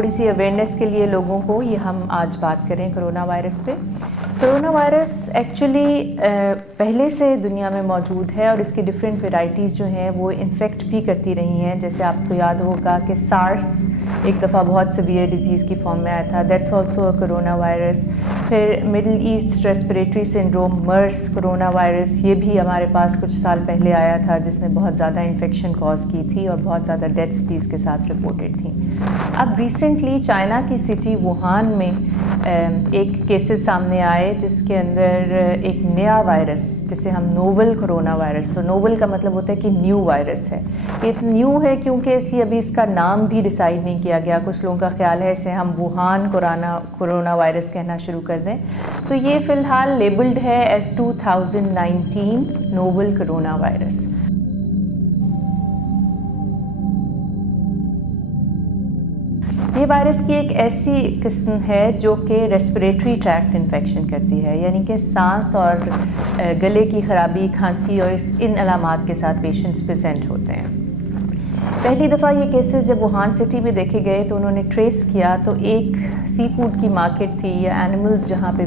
تھوڑی سی اویئرنیس کے لیے لوگوں کو یہ ہم آج بات کریں کرونا وائرس پہ. کرونا وائرس ایکچولی پہلے سے دنیا میں موجود ہے اور اس کی ڈفرینٹ ویرائٹیز جو ہیں وہ انفیکٹ بھی کرتی رہی ہیں. جیسے آپ کو یاد ہوگا کہ سارس ایک دفعہ بہت سیویئر ڈیزیز کی فارم میں آیا تھا, that's also a corona virus. پھر Middle East respiratory syndrome MERS corona virus, یہ بھی ہمارے پاس کچھ سال پہلے آیا تھا جس نے بہت زیادہ انفیکشن کاز کی تھی اور بہت زیادہ ڈیتھس بھی اس کے ساتھ رپورٹڈ تھیں. اب ریسنٹلی چائنا کی سٹی ووہان میں ایک کیسز سامنے آئے جس کے اندر ایک نیا وائرس جسے ہم نوول کرونا وائرس, تو نوول کا مطلب ہوتا ہے کہ نیو وائرس ہے. یہ نیو ہے کیونکہ اس لیے ابھی اس کا نام بھی ڈیسائیڈ نہیں کیا گیا. کچھ لوگوں کا خیال ہے اسے ہم ووہان کرونا وائرس کہنا شروع کر دیں. سو یہ فی الحال لیبلڈ ہے ایز 2019 نوول کرونا وائرس. یہ وائرس کی ایک ایسی قسم ہے جو کہ ریسپریٹری ٹریکٹ انفیکشن کرتی ہے, یعنی کہ سانس اور گلے کی خرابی, کھانسی اور ان علامات کے ساتھ پیشنٹس پریزنٹ ہوتے ہیں. پہلی دفعہ یہ کیسز جب ووہان سٹی میں دیکھے گئے تو انہوں نے ٹریس کیا تو ایک سی فوڈ کی مارکیٹ تھی یا اینیملز جہاں پہ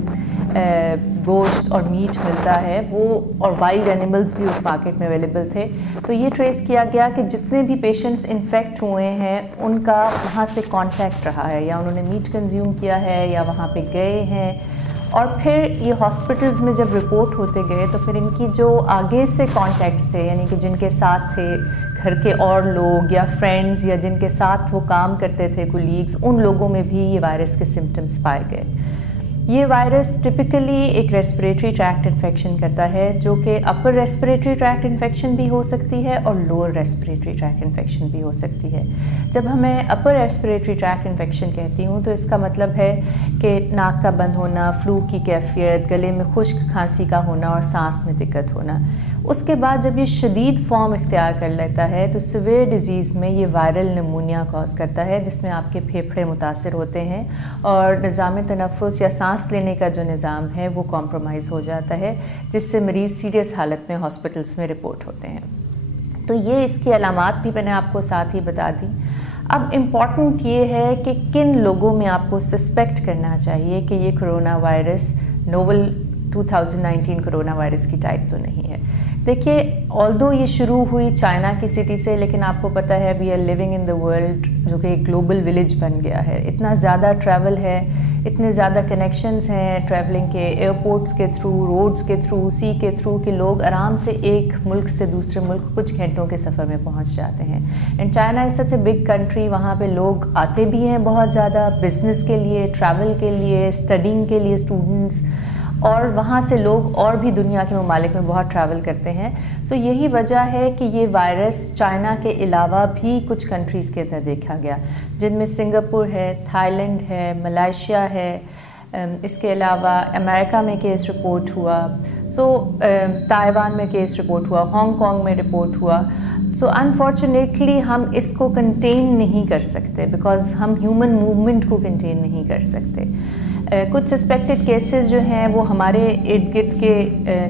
گوشت اور میٹ ملتا ہے وہ, اور وائلڈ اینیملز بھی اس مارکیٹ میں اویلیبل تھے. تو یہ ٹریس کیا گیا کہ جتنے بھی پیشنٹس انفیکٹ ہوئے ہیں ان کا وہاں سے کانٹیکٹ رہا ہے, یا انہوں نے میٹ کنزیوم کیا ہے یا وہاں پہ گئے ہیں. اور پھر یہ ہاسپٹلز میں جب رپورٹ ہوتے گئے تو پھر ان کی جو آگے سے کانٹیکٹس تھے, یعنی کہ جن کے ساتھ تھے گھر کے اور لوگ یا فرینڈز یا جن کے ساتھ وہ کام کرتے تھے کولیگز, ان لوگوں میں بھی یہ وائرس کے سمٹمز پائے گئے. یہ وائرس ٹپکلی ایک ریسپریٹری ٹریکٹ انفیکشن کرتا ہے جو کہ اپر ریسپریٹری ٹریکٹ انفیکشن بھی ہو سکتی ہے اور لوور ریسپریٹری ٹریکٹ انفیکشن بھی ہو سکتی ہے. جب ہمیں اپر ریسپریٹری ٹریکٹ انفیکشن کہتی ہوں تو اس کا مطلب ہے کہ ناک کا بند ہونا, فلو کی کیفیت, گلے میں خشک کھانسی کا ہونا اور سانس میں دقت ہونا. اس کے بعد جب یہ شدید فارم اختیار کر لیتا ہے تو سیویئر ڈیزیز میں یہ وائرل نمونیا کاز کرتا ہے جس میں آپ کے پھیپھڑے متاثر ہوتے ہیں اور نظام تنفس یا سانس لینے کا جو نظام ہے وہ کمپرومائز ہو جاتا ہے, جس سے مریض سیریس حالت میں ہاسپٹلس میں رپورٹ ہوتے ہیں. تو یہ اس کی علامات بھی میں نے آپ کو ساتھ ہی بتا دی. اب امپورٹنٹ یہ ہے کہ کن لوگوں میں آپ کو سسپیکٹ کرنا چاہیے کہ یہ corona virus novel 2019 corona virus کی ٹائپ تو نہیں ہے. دیکھیے, آلدو یہ شروع ہوئی چائنا کی سٹی سے, لیکن آپ کو پتہ ہے we are living in the world جو کہ ایک گلوبل ولیج بن گیا ہے. اتنا زیادہ ٹریول ہے, اتنے زیادہ کنیکشنز ہیں ٹریولنگ کے, ایئرپورٹس کے تھرو, روڈز کے تھرو, سی کے تھرو, کہ لوگ آرام سے ایک ملک سے دوسرے ملک کچھ گھنٹوں کے سفر میں پہنچ جاتے ہیں. And China is such a big country, وہاں پہ لوگ آتے بھی ہیں بہت زیادہ بزنس کے لیے, ٹریول کے لیے, اسٹڈینگ کے لیے اسٹوڈنٹس, اور وہاں سے لوگ اور بھی دنیا کے ممالک میں بہت ٹریول کرتے ہیں. سو یہی وجہ ہے کہ یہ وائرس چائنا کے علاوہ بھی کچھ کنٹریز کے اندر دیکھا گیا, جن میں سنگاپور ہے, تھائی لینڈ ہے, ملائیشیا ہے, اس کے علاوہ امریکہ میں کیس رپورٹ ہوا, تائیوان میں کیس رپورٹ ہوا, ہانگ کانگ میں رپورٹ ہوا. سو انفارچونیٹلی ہم اس کو کنٹین نہیں کر سکتے بیکاز ہم ہیومن موومنٹ کو کنٹین نہیں کر سکتے. کچھ سسپیکٹڈ کیسز جو ہیں وہ ہمارے ارد گرد کے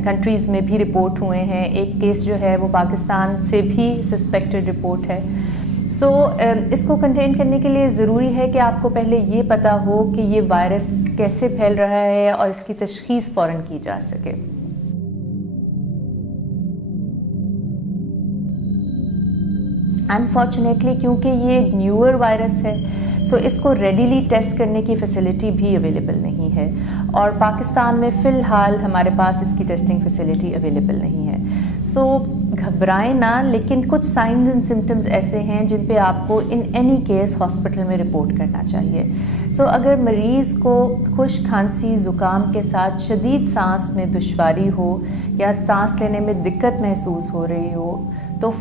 کنٹریز میں بھی رپورٹ ہوئے ہیں. ایک کیس جو ہے وہ پاکستان سے بھی سسپیکٹڈ رپورٹ ہے. سو اس کو کنٹین کرنے کے لیے ضروری ہے کہ آپ کو پہلے یہ پتہ ہو کہ یہ وائرس کیسے پھیل رہا ہے اور اس کی تشخیص فوراً کی جا سکے. انفارچونیٹلی کیونکہ یہ نیور وائرس ہے سو اس کو ریڈیلی ٹیسٹ کرنے کی فیسلٹی بھی اویلیبل نہیں ہے, اور پاکستان میں فی الحال ہمارے پاس اس کی ٹیسٹنگ فیسلٹی اویلیبل نہیں ہے. سو گھبرائیں نہ, لیکن کچھ سائنز اینڈ سمٹمز ایسے ہیں جن پہ آپ کو ان اینی کیس ہاسپٹل میں رپورٹ کرنا چاہیے. سو اگر مریض کو خشک کھانسی زکام کے ساتھ شدید سانس میں دشواری ہو یا سانس لینے میں دقت محسوس ہو رہی ہو تو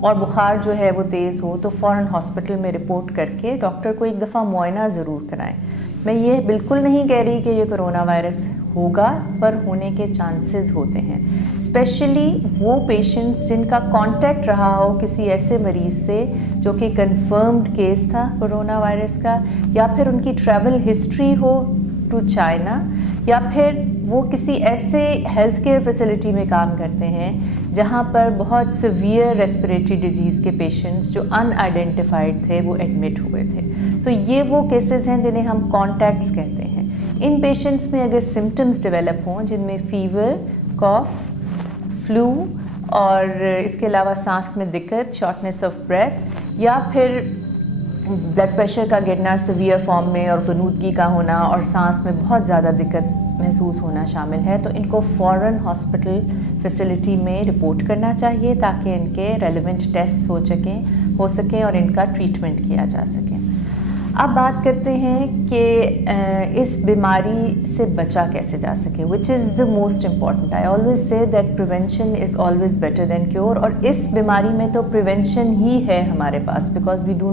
اور بخار جو ہے وہ تیز ہو تو فوراً ہاسپٹل میں رپورٹ کر کے ڈاکٹر کو ایک دفعہ معائنہ ضرور کرائیں. میں یہ بالکل نہیں کہہ رہی کہ یہ کرونا وائرس ہوگا, پر ہونے کے چانسز ہوتے ہیں, اسپیشلی وہ پیشنٹس جن کا کانٹیکٹ رہا ہو کسی ایسے مریض سے جو کہ کنفرمڈ کیس تھا کرونا وائرس کا, یا پھر ان کی ٹریول ہسٹری ہو ٹو چائنا, یا پھر وہ کسی ایسے ہیلتھ کیئر فیسلٹی میں کام کرتے ہیں جہاں پر بہت سیویئر ریسپریٹری ڈیزیز کے پیشنٹس جو ان آئیڈینٹیفائڈ تھے وہ ایڈمٹ ہوئے تھے. سو یہ وہ کیسز ہیں جنہیں ہم کانٹیکٹس کہتے ہیں. ان پیشنٹس میں اگر سمٹمز ڈیولپ ہوں جن میں فیور، کاف، فلو اور اس کے علاوہ سانس میں دقت، شارٹنیس آف بریتھ، یا پھر بلڈ پریشر کا گرنا سیویئر فارم میں اور غنودگی کا ہونا اور سانس میں بہت زیادہ دقت محسوس ہونا شامل ہے، تو ان کو فوراً ہاسپٹل فیسلٹی میں رپورٹ کرنا چاہیے تاکہ ان کے ریلیونٹ ٹیسٹ ہو سکیں اور ان کا ٹریٹمنٹ کیا جا سکے. اب بات کرتے ہیں کہ اس بیماری سے بچا کیسے جا سکے، which is the most important. I always say that prevention is always better than cure. اور اس بیماری میں تو پریونشن ہی ہے ہمارے پاس، because we do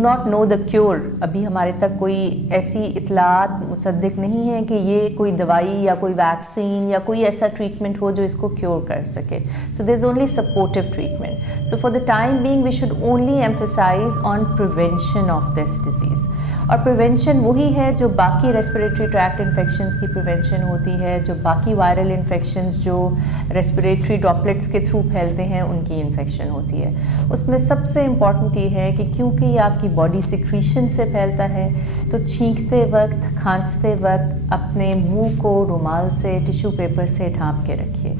not know the cure. ابھی ہمارے تک کوئی ایسی اطلاعات مصدق نہیں ہے کہ یہ کوئی دوائی یا کوئی ویکسین یا کوئی ایسا ٹریٹمنٹ ہو جو اس کو کیور کر سکے. So there is only supportive treatment. So for the time being we should only emphasize on prevention of this disease. اور پریونشن وہی ہے جو باقی ریسپریٹری ٹریکٹ انفیکشنز کی پریونشن ہوتی ہے، جو باقی وائرل انفیکشنز جو ریسپریٹری ڈراپلیٹس کے تھرو پھیلتے ہیں ان کی انفیکشن ہوتی ہے. اس میں سب سے امپورٹنٹ یہ ہے کہ کیونکہ یہ آپ کی باڈی سیکریشن سے پھیلتا ہے تو چھینکتے وقت، کھانستے وقت اپنے منہ کو رومال سے، ٹیشو پیپر سے ڈھانپ کے رکھیے.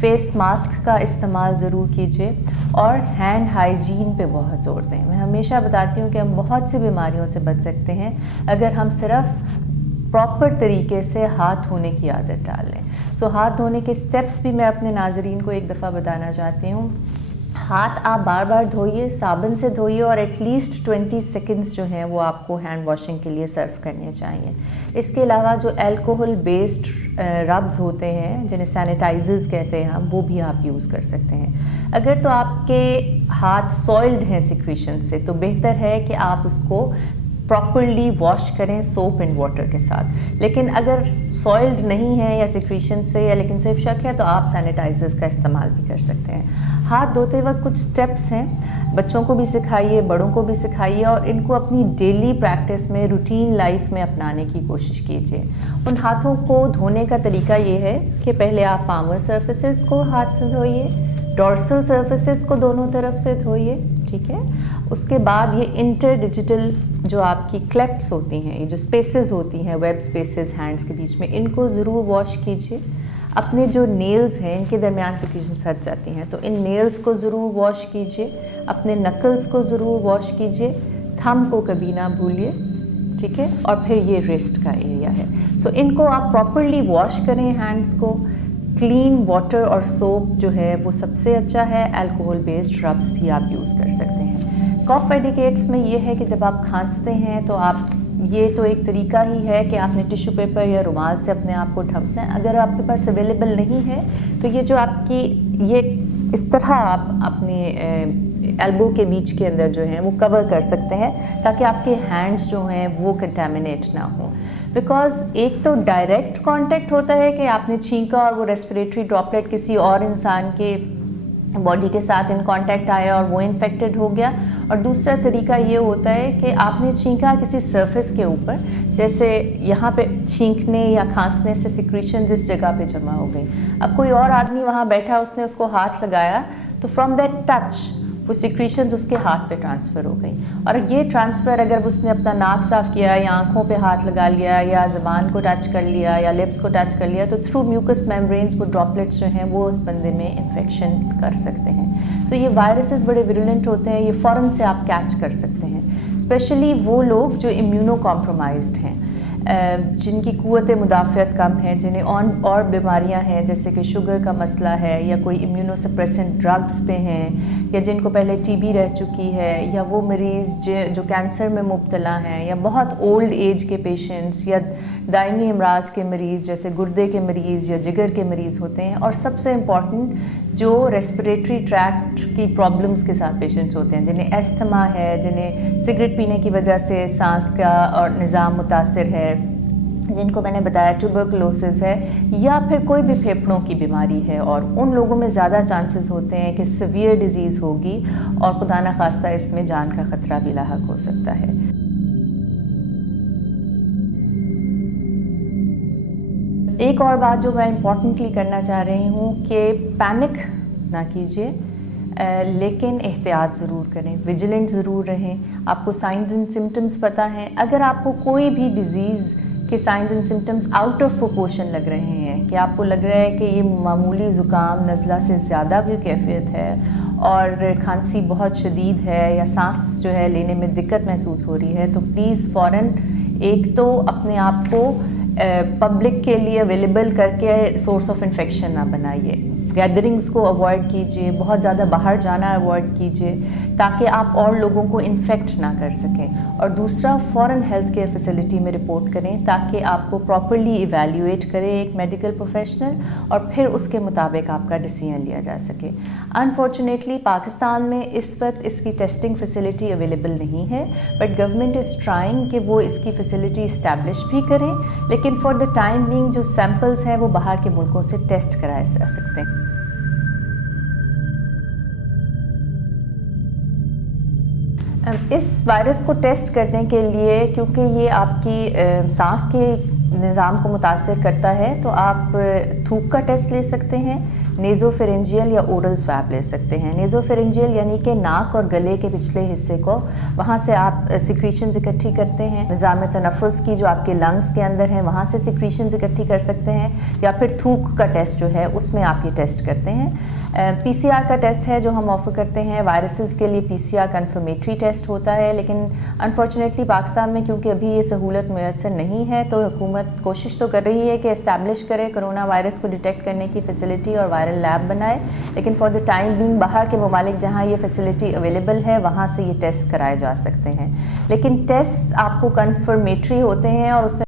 فیس ماسک کا استعمال ضرور کیجیے اور ہینڈ ہائیجین پہ بہت زور دیں. میں ہمیشہ بتاتی ہوں کہ ہم بہت سی بیماریوں سے بچ سکتے ہیں اگر ہم صرف پراپر طریقے سے ہاتھ دھونے کی عادت ڈال لیں. سو ہاتھ دھونے کے اسٹیپس بھی میں اپنے ناظرین کو ایک دفعہ بتانا چاہتی ہوں. ہاتھ آپ بار بار دھوئیے، صابن سے دھوئیے، اور ایٹ لیسٹ 20 سیکنڈس جو ہیں وہ آپ کو ہینڈ واشنگ کے لیے سرو کرنے چاہیے. اس کے علاوہ جو الکوہل بیسڈ ربز ہوتے ہیں جنہیں سینیٹائزرز کہتے ہیں ہم، وہ بھی آپ یوز کر سکتے ہیں. اگر تو آپ کے ہاتھ سوئلڈ ہیں سیکریشن سے تو بہتر ہے کہ آپ اس کو پراپرلی واش کریں سوپ اینڈ واٹر کے ساتھ. لیکن اگر سوئلڈ نہیں ہے یا سیکریشن سے یا لیکن صرف شک ہے تو آپ سینیٹائزرز کا استعمال بھی کر سکتے ہیں. ہاتھ دھوتے وقت کچھ سٹیپس ہیں، بچوں کو بھی سکھائیے، بڑوں کو بھی سکھائیے، اور ان کو اپنی ڈیلی پریکٹس میں، روٹین لائف میں اپنانے کی کوشش کیجیے. ان ہاتھوں کو دھونے کا طریقہ یہ ہے کہ پہلے آپ پامر سرفیسز کو ہاتھ سے دھوئیے، ڈورسل سرفیسز کو دونوں طرف سے دھوئیے، ٹھیک ہے. اس کے بعد یہ انٹر ڈیجیٹل جو آپ کی کلیفٹس ہوتی ہیں، یہ جو اسپیسز ہوتی ہیں، ویب اسپیسز ہینڈس کے بیچ میں، ان کو ضرور واش کیجیے. اپنے جو نیلز ہیں ان کے درمیان سیکریشنز پھنس جاتی ہیں تو ان نیلز کو ضرور واش کیجیے. اپنے نکلز کو ضرور واش کیجیے. تھم کو کبھی نہ بھولیے، ٹھیک ہے. اور پھر یہ ریسٹ کا ایریا ہے. سو ان کو آپ پراپرلی واش کریں ہینڈس کو. کلین واٹر اور سوپ جو ہے وہ سب سے اچھا ہے. الکوہل بیسڈ ربس بھی آپ یوز کر سکتے ہیں. کاف ایڈیکیٹس میں یہ ہے کہ جب آپ کھانستے ہیں تو آپ، یہ تو ایک طریقہ ہی ہے کہ آپ نے ٹیشو پیپر یا رومال سے اپنے آپ کو ڈھکنا ہے. اگر آپ کے پاس اویلیبل نہیں ہے تو یہ جو آپ کی یہ اس طرح آپ اپنے ایلبو کے بیچ کے اندر جو ہیں وہ کور کر سکتے ہیں تاکہ آپ کے ہینڈس جو ہیں وہ کنٹامنیٹ نہ ہوں. بیکاز ایک تو ڈائریکٹ کانٹیکٹ ہوتا ہے کہ آپ نے چھینکا اور وہ ریسپریٹری ڈراپلیٹ کسی اور انسان کے باڈی کے ساتھ ان کانٹیکٹ آیا اور وہ انفیکٹڈ ہو گیا. اور دوسرا طریقہ یہ ہوتا ہے کہ آپ نے چھینکا کسی سرفیس کے اوپر، جیسے یہاں پہ چھینکنے یا کھانسنے سے سیکریشن جس جگہ پہ جمع ہو گئی. اب کوئی اور آدمی وہاں بیٹھا، اس نے اس کو ہاتھ لگایا تو فرام دیٹ ٹچ وہ سیکریشنز اس کے ہاتھ پہ ٹرانسفر ہو گئی. اور یہ ٹرانسفر اگر اس نے اپنا ناک صاف کیا یا آنکھوں پہ ہاتھ لگا لیا یا زبان کو ٹچ کر لیا یا لپس کو ٹچ کر لیا تو تھرو میوکس میمبرینز وہ ڈراپلیٹس جو ہیں وہ اس بندے میں انفیکشن کر سکتے ہیں. سو یہ وائرسز بڑے ویرولنٹ ہوتے ہیں، یہ فوراً سے آپ کیچ کر سکتے ہیں. اسپیشلی وہ لوگ جو امیونو کمپرومائزڈ ہیں، جن کی قوت مدافعت کم ہے، جنہیں اور بیماریاں ہیں جیسے کہ شوگر کا مسئلہ ہے یا کوئی امیونو سپریسنٹ ڈرگس پہ ہیں، یا جن کو پہلے ٹی بی رہ چکی ہے، یا وہ مریض جو کینسر میں مبتلا ہیں، یا بہت اولڈ ایج کے پیشنٹس، یا دائمی امراض کے مریض جیسے گردے کے مریض یا جگر کے مریض ہوتے ہیں. اور سب سے امپورٹنٹ جو ریسپریٹری ٹریکٹ کی پرابلمس کے ساتھ پیشنٹس ہوتے ہیں، جنہیں ایستھما ہے، جنہیں سگریٹ پینے کی وجہ سے سانس کا اور نظام متاثر ہے، جن کو میں نے بتایا ٹیوبرکلوسس ہے، یا پھر کوئی بھی پھیپھڑوں کی بیماری ہے. اور ان لوگوں میں زیادہ چانسز ہوتے ہیں کہ سیویئر ڈیزیز ہوگی اور خدا نخواستہ اس میں جان کا خطرہ بھی لاحق ہو سکتا ہے. ایک اور بات جو میں امپورٹنٹلی کرنا چاہ رہی ہوں کہ پینک نہ کیجیے، لیکن احتیاط ضرور کریں، ویجیلنٹ ضرور رہیں۔ آپ کو سائنز اینڈ سمٹمز پتہ ہیں، اگر آپ کو کوئی بھی ڈیزیز کے signs and symptoms out of proportion لگ رہے ہیں، کہ آپ کو لگ رہا ہے کہ یہ معمولی زکام نزلہ سے زیادہ کوئی کیفیت ہے اور کھانسی بہت شدید ہے یا سانس جو ہے لینے میں دقت محسوس ہو رہی ہے، تو پلیز فوراً ایک تو اپنے آپ کو پبلک کے لیے اویلیبل کر کے سورس آف انفیکشن نہ بنائیے، گیدرنگز کو اوائڈ کیجیے، بہت زیادہ باہر جانا اوائڈ کیجیے تاکہ آپ اور لوگوں کو انفیکٹ نہ کر سکیں، اور دوسرا فوراً ہیلتھ کیئر فیسلٹی میں رپورٹ کریں تاکہ آپ کو پراپرلی ایویلیویٹ کرے ایک میڈیکل پروفیشنل، اور پھر اس کے مطابق آپ کا ڈیسیژن لیا جا سکے۔ انفارچونیٹلی پاکستان میں اس وقت اس کی ٹیسٹنگ فیسلٹی اویلیبل نہیں ہے، بٹ گورنمنٹ از ٹرائنگ کہ وہ اس کی فیسلٹی اسٹیبلش بھی کریں، لیکن فار دا ٹائم بینگ جو سیمپلز ہیں وہ باہر کے ملکوں سے ٹیسٹ کرائے جا سکتے ہیں۔ اس وائرس کو ٹیسٹ کرنے کے لیے، کیونکہ یہ آپ کی سانس کے نظام کو متاثر کرتا ہے، تو آپ تھوک کا ٹیسٹ لے سکتے ہیں، نیزو فیرنجیل یا اورل سویب لے سکتے ہیں۔ نیزو فیرنجیل یعنی کہ ناک اور گلے کے پچھلے حصے کو، وہاں سے آپ سیکریشنز اکٹھی کرتے ہیں، نظام تنفس کی جو آپ کے لنگز کے اندر ہیں وہاں سے سیکریشنز اکٹھی کر سکتے ہیں، یا پھر تھوک کا ٹیسٹ جو ہے اس میں آپ یہ ٹیسٹ کرتے ہیں۔ پی سی آر کا ٹیسٹ ہے جو ہم آفر کرتے ہیں، وائرسز کے لیے پی سی آر کنفرمیٹری ٹیسٹ ہوتا ہے، لیکن انفارچونیٹلی پاکستان میں کیونکہ ابھی یہ سہولت میسر نہیں ہے، تو حکومت کوشش تو کر رہی ہے کہ اسٹیبلش کرے کرونا وائرس کو ڈیٹیکٹ کرنے کی فیسلٹی اور وائرل لیب بنائے، لیکن فار دا ٹائم بینگ باہر کے ممالک جہاں یہ فیسلٹی اویلیبل ہے وہاں سے یہ ٹیسٹ کرائے جا سکتے ہیں، لیکن ٹیسٹ آپ کو کنفرمیٹری ہوتے ہیں اور اس میں